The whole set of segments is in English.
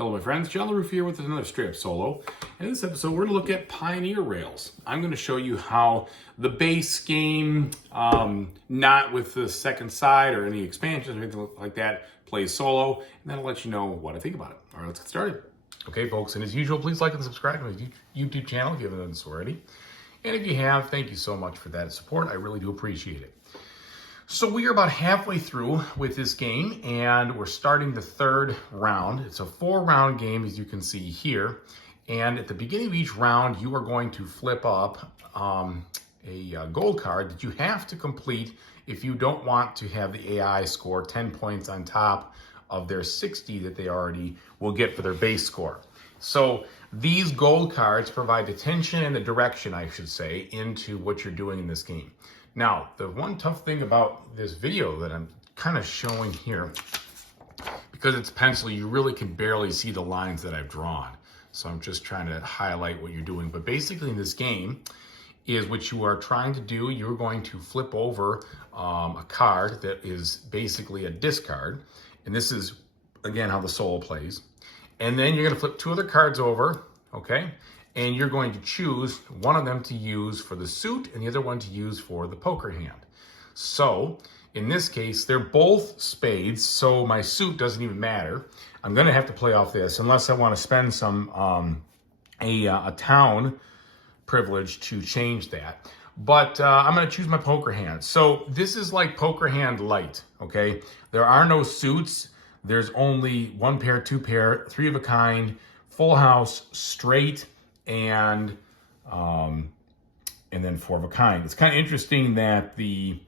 Hello my friends, LaRuffa here with another straight up solo. In this episode we're going to look at Pioneer Rails. I'm going to show you how the base game, not with the second side or any expansions or anything like that, plays solo, and then I'll let you know what I think about it. Alright, let's get started. Okay folks, and as usual, please like and subscribe to my YouTube channel if you haven't done so already. And if you have, thank you so much for that support. I really do appreciate it. So we are about halfway through with this game, and we're starting the third round. It's a 4-round game, as you can see here. And at the beginning of each round, you are going to flip up a gold card that you have to complete if you don't want to have the AI score 10 points on top of their 60 that they already will get for their base score. So these gold cards provide the tension and the direction, I should say, into what you're doing in this game. Now, the one tough thing about this video that I'm kind of showing here, because it's pencil, you really can barely see the lines that I've drawn. So I'm just trying to highlight what you're doing. But basically in this game is what you are trying to do. You're going to flip over a card that is basically a discard. And this is, again, how the solo plays. And then you're going to flip 2 other cards over, okay? And you're going to choose one of them to use for the suit and the other one to use for the poker hand. So in this case, they're both spades, so my suit doesn't even matter. I'm going to have to play off this unless I want to spend some a town privilege to change that. But I'm going to choose my poker hand. So this is like poker hand light, okay? There are no suits. There's only 1 pair, 2 pair, 3 of a kind, full house, straight, and then 4 of a kind. It's kind of interesting that the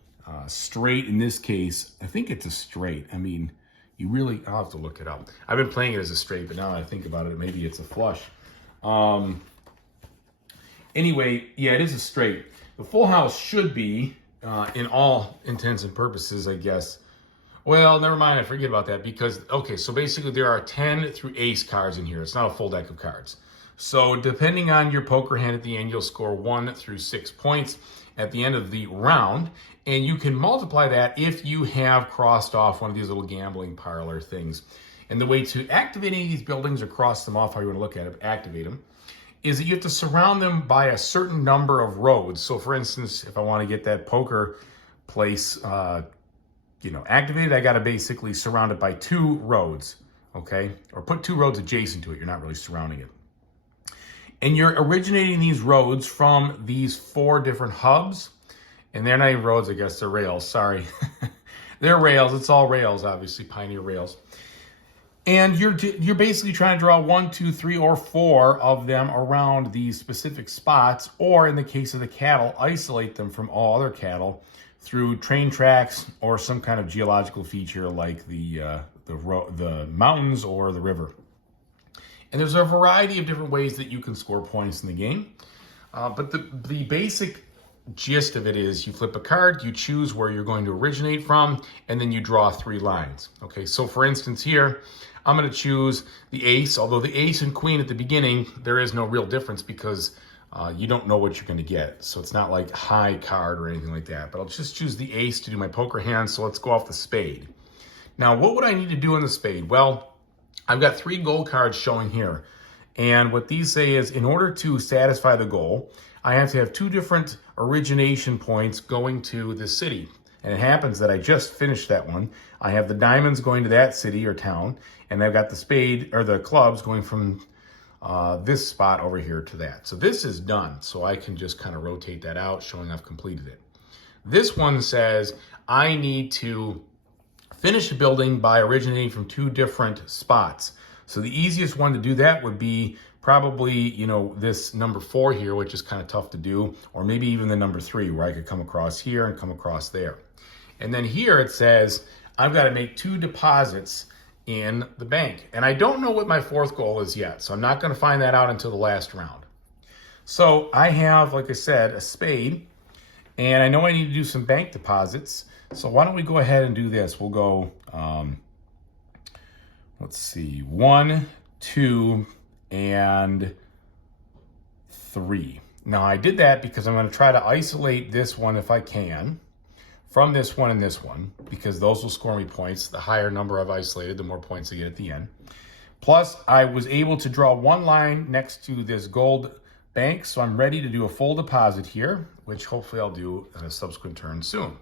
straight in this case, I think it's a straight. I mean, I'll have to look it up. I've been playing it as a straight, but now that I think about it, maybe it's a flush. Anyway, yeah, it is a straight. The full house should be, in all intents and purposes, I guess. Well, never mind, I forget about that because, okay, so basically there are 10 through ace cards in here. It's not a full deck of cards. So depending on your poker hand at the end, you'll score 1 through 6 points at the end of the round. And you can multiply that if you have crossed off one of these little gambling parlor things. And the way to activate any of these buildings or cross them off, how you want to look at it, activate them, is that you have to surround them by a certain number of roads. So for instance, if I want to get that poker place activated, I got to basically surround it by 2 roads, okay? Or put 2 roads adjacent to it. You're not really surrounding it. And you're originating these roads from these 4 different hubs. And they're not even roads, I guess, they're rails, sorry. They're rails, it's all rails, obviously, Pioneer Rails. And you're basically trying to draw 1, 2, 3, or 4 of them around these specific spots, or in the case of the cattle, isolate them from all other cattle through train tracks or some kind of geological feature like the mountains or the river. And there's a variety of different ways that you can score points in the game. But the basic gist of it is you flip a card, you choose where you're going to originate from, and then you draw 3 lines. Okay, so for instance here, I'm going to choose the ace, although the ace and queen at the beginning, there is no real difference because you don't know what you're going to get. So it's not like high card or anything like that. But I'll just choose the ace to do my poker hand, so let's go off the spade. Now, what would I need to do in the spade? Well, I've got 3 gold cards showing here. And what these say is, in order to satisfy the goal, I have to have 2 different origination points going to the city. And it happens that I just finished that one. I have the diamonds going to that city or town, and I've got the spade or the clubs going from this spot over here to that. So this is done. So I can just kind of rotate that out, showing I've completed it. This one says I need to finish a building by originating from 2 different spots. So the easiest one to do that would be probably, this number 4 here, which is kind of tough to do, or maybe even the number 3 where I could come across here and come across there. And then here it says I've got to make 2 deposits in the bank. And I don't know what my 4th goal is yet, so I'm not going to find that out until the last round. So I have, like I said, a spade, and I know I need to do some bank deposits. So why don't we go ahead and do this? We'll go, let's see, 1, 2, and 3. Now I did that because I'm going to try to isolate this one if I can from this one and this one, because those will score me points. The higher number I've isolated, the more points I get at the end. Plus, I was able to draw one line next to this gold bank, so I'm ready to do a full deposit here, which hopefully I'll do in a subsequent turn soon.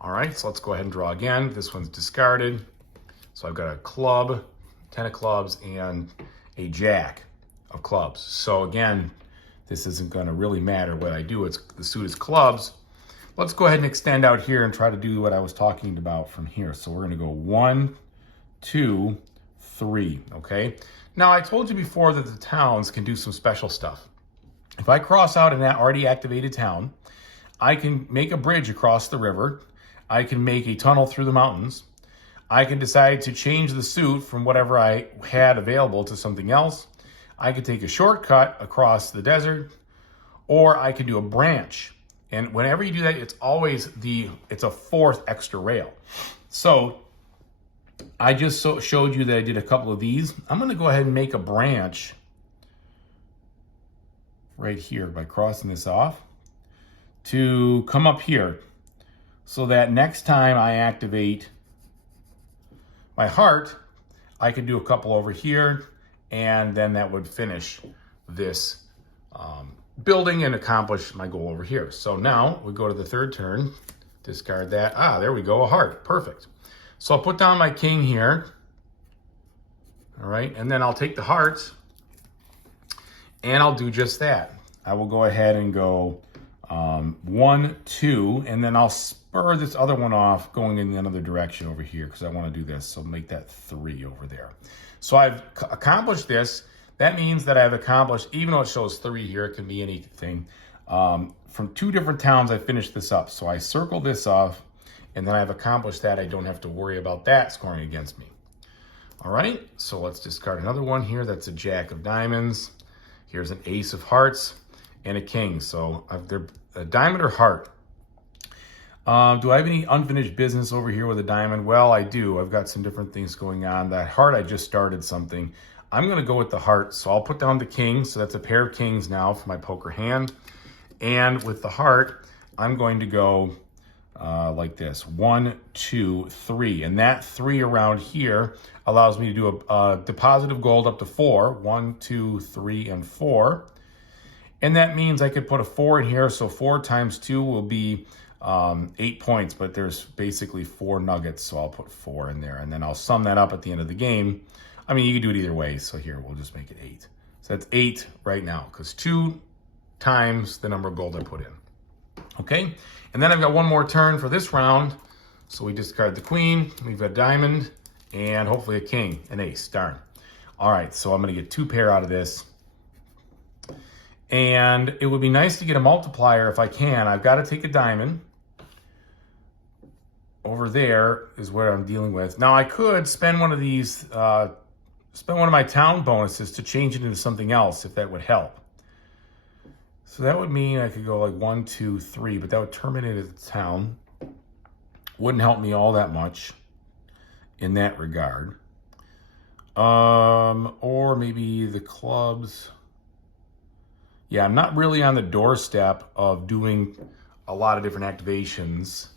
All right, so let's go ahead and draw again. This one's discarded. So I've got a club, 10 of clubs, and a jack of clubs. So again, this isn't gonna really matter what I do. It's the suit is clubs. Let's go ahead and extend out here and try to do what I was talking about from here. So we're gonna go 1, 2, 3, okay? Now I told you before that the towns can do some special stuff. If I cross out an already activated town, I can make a bridge across the river. I can make a tunnel through the mountains. I can decide to change the suit from whatever I had available to something else. I could take a shortcut across the desert, or I could do a branch. And whenever you do that, it's always it's a fourth extra rail. So I just showed you that I did a couple of these. I'm gonna go ahead and make a branch right here by crossing this off to come up here so that next time I activate my heart, I could do a couple over here, and then that would finish this building and accomplish my goal over here. So now we go to the third turn, discard that. There we go, a heart, perfect. So I'll put down my king here, all right, and then I'll take the heart and I'll do just that. I will go ahead and go 1, 2, and then I'll spur this other one off going in another direction over here because I want to do this. So make that 3 over there. So I've accomplished this. That means that I've accomplished, even though it shows 3 here, it can be anything. From 2 different towns, I finished this up. So I circle this off, and then I've accomplished that. I don't have to worry about that scoring against me. All right, so let's discard another one here. That's a jack of diamonds. Here's an ace of hearts and a king. So they're a diamond or heart. Do I have any unfinished business over here with a diamond? Well, I do. I've got some different things going on. That heart, I just started something. I'm going to go with the heart. So I'll put down the king. So that's a pair of kings now for my poker hand. And with the heart, I'm going to go like this. 1, 2, 3. And that 3 around here allows me to do a deposit of gold up to 4. 1, 2, 3, and 4. And that means I could put a 4 in here. So 4 times 2 will be 8 points, but there's basically 4 nuggets. So I'll put 4 in there, and then I'll sum that up at the end of the game. I mean, you can do it either way. So here, we'll just make it 8. So that's 8 right now because 2 times the number of gold I put in. Okay. And then I've got one more turn for this round. So we discard the queen. We've got diamond and hopefully a king, an ace. Darn. All right. So I'm going to get 2 pair out of this. And it would be nice to get a multiplier if I can. I've got to take a diamond. Over there is where I'm dealing with. Now I could spend one of these, spend one of my town bonuses to change it into something else if that would help. So that would mean I could go like 1, 2, 3, but that would terminate at the town. Wouldn't help me all that much in that regard. Or maybe the clubs. Yeah, I'm not really on the doorstep of doing a lot of different activations,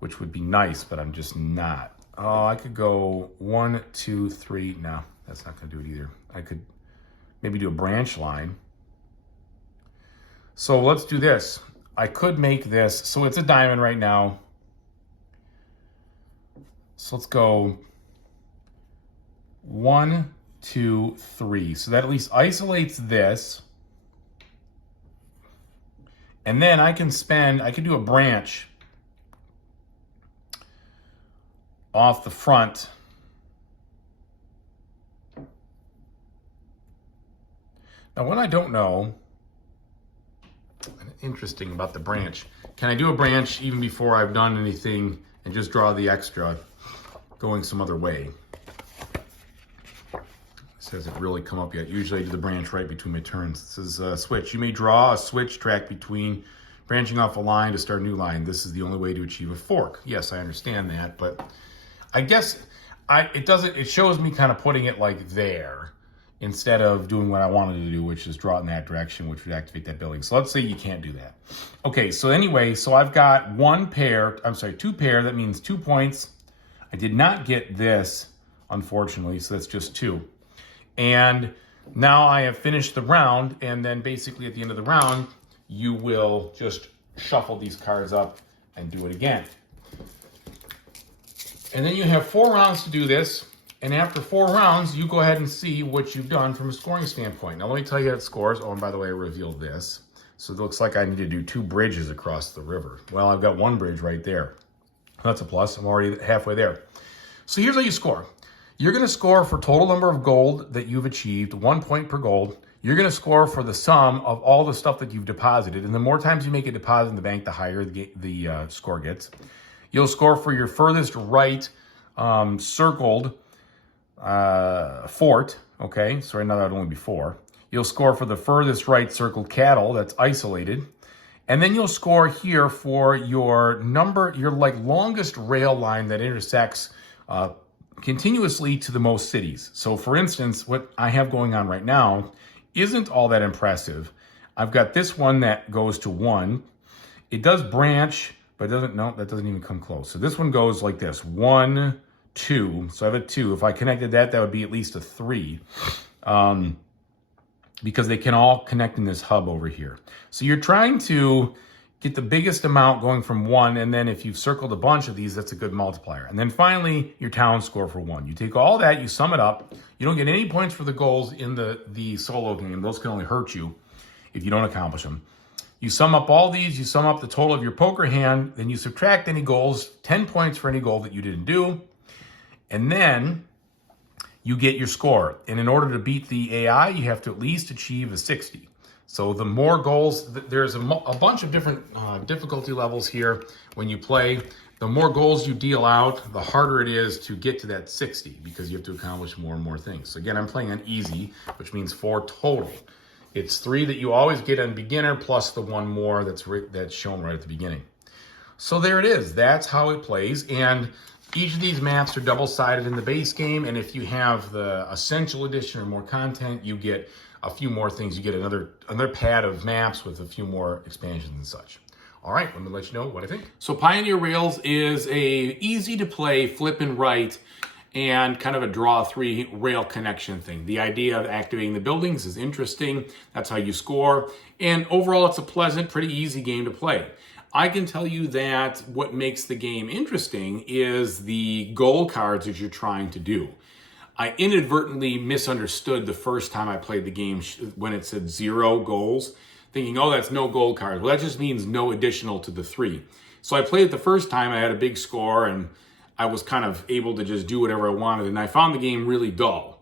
which would be nice, but I'm just not. Oh, I could go 1, 2, 3. No, that's not going to do it either. I could maybe do a branch line. So let's do this. I could make this. So it's a diamond right now. So let's go 1, 2, 3. So that at least isolates this. And then I can do a branch off the front. Now, what I don't know, interesting about the branch, can I do a branch even before I've done anything and just draw the extra going some other way? This hasn't really come up yet. Usually I do the branch right between my turns. This is switch. You may draw a switch track between branching off a line to start a new line. This is the only way to achieve a fork. Yes, I understand that, but I guess it shows me kind of putting it like there instead of doing what I wanted to do, which is draw it in that direction, which would activate that building. So let's say you can't do that. Okay, so anyway, so I've got 2 pair. That means 2 points. I did not get this unfortunately. So that's just 2. And now I have finished the round, and then basically at the end of the round, you will just shuffle these cards up and do it again. And then you have 4 rounds to do this. And after 4 rounds, you go ahead and see what you've done from a scoring standpoint. Now, let me tell you how it scores. Oh, and by the way, I revealed this. So it looks like I need to do 2 bridges across the river. Well, I've got 1 bridge right there. That's a plus. I'm already halfway there. So here's how you score. You're going to score for total number of gold that you've achieved, 1 point per gold. You're going to score for the sum of all the stuff that you've deposited. And the more times you make a deposit in the bank, the higher the score gets. You'll score for your furthest right circled fort. Okay, so right now that would only be 4. You'll score for the furthest right circled cattle that's isolated. And then you'll score here for your longest rail line that intersects continuously to the most cities. So for instance, what I have going on right now isn't all that impressive. I've got this one that goes to 1. It does branch, but that doesn't even come close. So this one goes like this, 1, 2. So I have a 2. If I connected that would be at least a 3. Because they can all connect in this hub over here. So you're trying to get the biggest amount going from 1, and then if you've circled a bunch of these, that's a good multiplier. And then finally, your town score for 1. You take all that, you sum it up. You don't get any points for the goals in the solo game. Those can only hurt you if you don't accomplish them. You sum up all these, you sum up the total of your poker hand, then you subtract any goals, 10 points for any goal that you didn't do, and then you get your score. And in order to beat the AI, you have to at least achieve a 60. So the more goals, there's a bunch of different difficulty levels here when you play. The more goals you deal out, the harder it is to get to that 60 because you have to accomplish more and more things. So again, I'm playing on easy, which means 4 total. It's 3 that you always get on beginner plus the 1 more that's shown right at the beginning. So there it is. That's how it plays. And each of these maps are double-sided in the base game, and if you have the Essential Edition or more content, you get a few more things. You get another pad of maps with a few more expansions and such. All right, let me let you know what I think. So Pioneer Rails is a easy-to-play flip and write and kind of a draw 3 rail connection thing. The idea of activating the buildings is interesting. That's how you score. And overall, it's a pleasant, pretty easy game to play. I can tell you that what makes the game interesting is the goal cards that you're trying to do. I inadvertently misunderstood the first time I played the game when it said 0 goals, thinking, oh, that's no gold card. Well, that just means no additional to the 3. So I played it the first time, I had a big score, and I was kind of able to just do whatever I wanted, and I found the game really dull.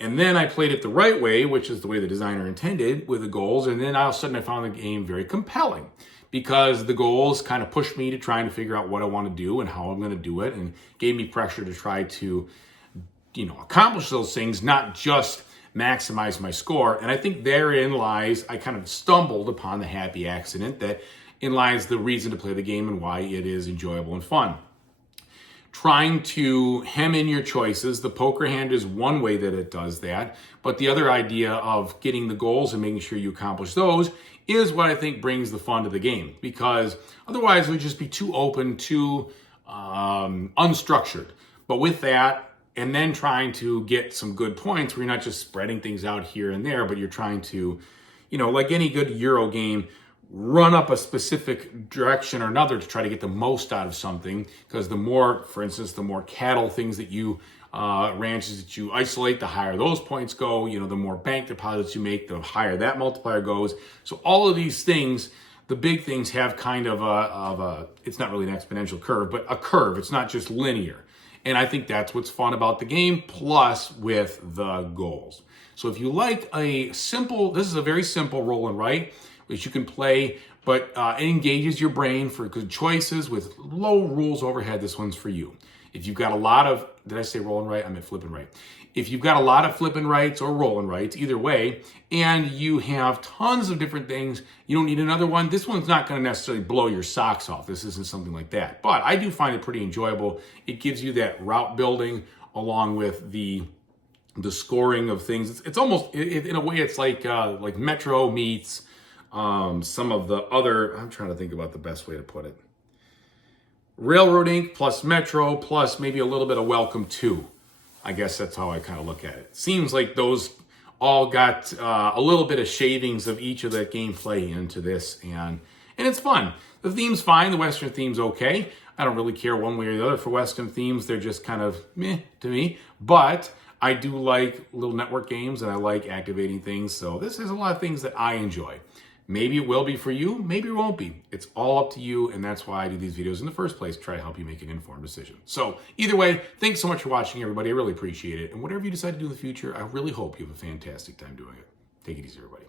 And then I played it the right way, which is the way the designer intended with the goals, and then all of a sudden I found the game very compelling, because the goals kind of pushed me to try and figure out what I want to do and how I'm going to do it, and gave me pressure to try to, accomplish those things, not just maximize my score. And I think therein lies, I kind of stumbled upon the happy accident that in lies the reason to play the game and why it is enjoyable and fun. Trying to hem in your choices. The poker hand is one way that it does that, but the other idea of getting the goals and making sure you accomplish those is what I think brings the fun to the game, because otherwise it would just be too open, too unstructured. But with that, and then trying to get some good points where you're not just spreading things out here and there, but you're trying to, like any good Euro game, run up a specific direction or another to try to get the most out of something. Because the more, for instance, the more cattle things that you, ranches that you isolate, the higher those points go. The more bank deposits you make, the higher that multiplier goes. So all of these things, the big things have kind of a it's not really an exponential curve, but a curve. It's not just linear. And I think that's what's fun about the game, plus with the goals. So if you like this is a very simple roll and write, which you can play, but it engages your brain for good choices with low rules overhead. This one's for you. If you've got a lot of, did I say roll and write? I meant flip and write. If you've got a lot of flip and writes or roll and writes, either way, and you have tons of different things, you don't need another one. This one's not going to necessarily blow your socks off. This isn't something like that. But I do find it pretty enjoyable. It gives you that route building along with the scoring of things. It's almost, in a way, it's like Metro meets some of the other, I'm trying to think about the best way to put it. Railroad Inc. plus Metro plus maybe a little bit of Welcome To. I guess that's how I kind of look at it. Seems like those all got a little bit of shavings of each of the gameplay into this, and it's fun. The theme's fine. The Western theme's okay. I don't really care one way or the other for Western themes. They're just kind of meh to me. But I do like little network games, and I like activating things. So this is a lot of things that I enjoy. Maybe it will be for you. Maybe it won't be. It's all up to you, and that's why I do these videos in the first place, try to help you make an informed decision. So either way, thanks so much for watching, everybody. I really appreciate it. And whatever you decide to do in the future, I really hope you have a fantastic time doing it. Take it easy, everybody.